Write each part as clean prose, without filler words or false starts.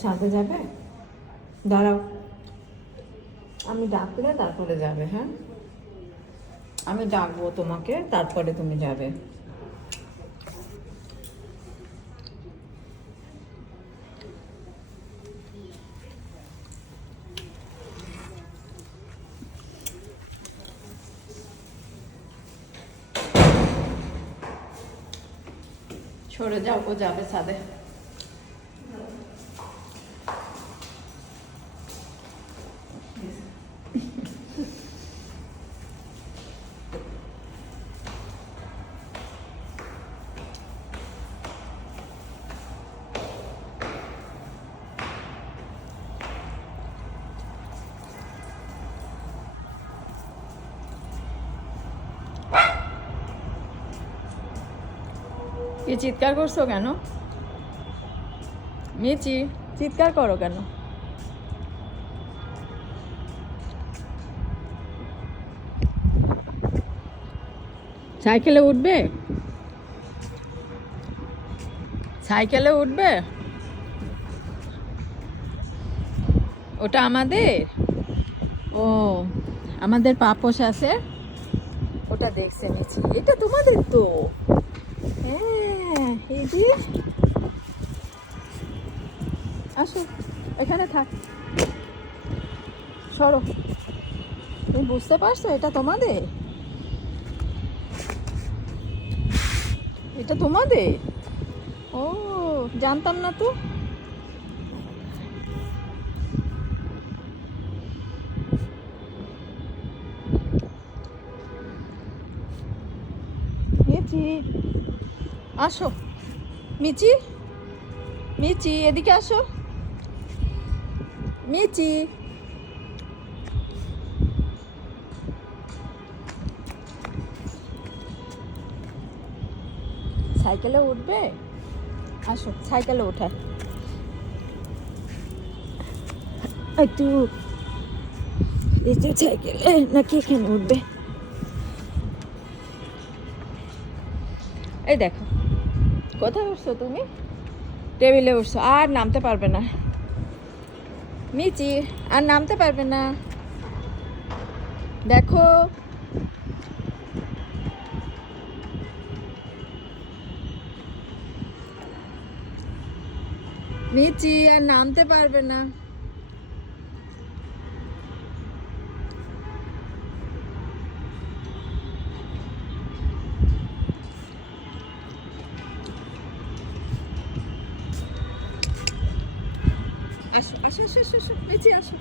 ছাদে যাবে? দাঁড়াও, আমি ডাকলে তারপরে যাবে। হ্যাঁ, আমি ডাকবো তোমাকে, তারপরে তুমি যাবে। সরে যাও, ও যাবে ছাদে। কি চিৎকার করছো কেন? মিচি, চিৎকার করো কেন? সাইকেলে উঠবে? সাইকেলে উঠবে? ওটা আমাদের? ও, আমাদের পাপোশ আছে, ওটা দেখছে মিচি। এটা তোমাদের তো? হ্যাঁ, এই যে আসো, এখানে থাক, সরো। তুমি বুঝতে পারছো এটা তোমাদের? এটা তোমাদের? ও, জানতাম না তো। মিচি, আসো। মিচি, মিচি, এদিকে আসো। মিচি, সাইকেলে উঠবে? আসো, সাইকেলে ওঠা। একটু এই যে সাইকেলে নাকি এখানে উঠবে? এই দেখো, কোথায় উঠছো তুমি? টেবিলে উঠছো, আর নামতে পারবে না। মিচি, আর নামতে পারবে না, দেখো। মিচি, আর নামতে পারবে না। আসো, আসো, আসো, আসো, আসো, মিচি আসো।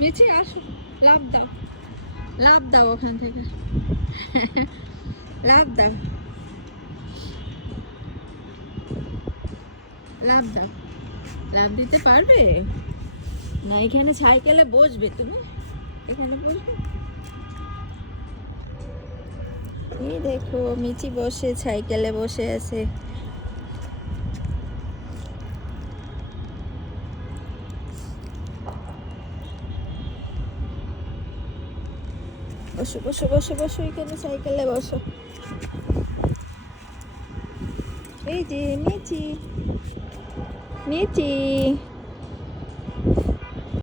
মিচি আসো, লাফ দাও, লাফ দাও ওখান থেকে। লাফ দাও, লাফ দাও। লাফ দিতে পারবে না? এখানে সাইকেলে বসবে তুমি, এখানে বসবে। এই দেখো, মিচি বসে সাইকেলে বসে আছে। বসো, বসো, বসো, বসো, এখানে সাইকেলে বসো। এই যে মিচি, মিচি।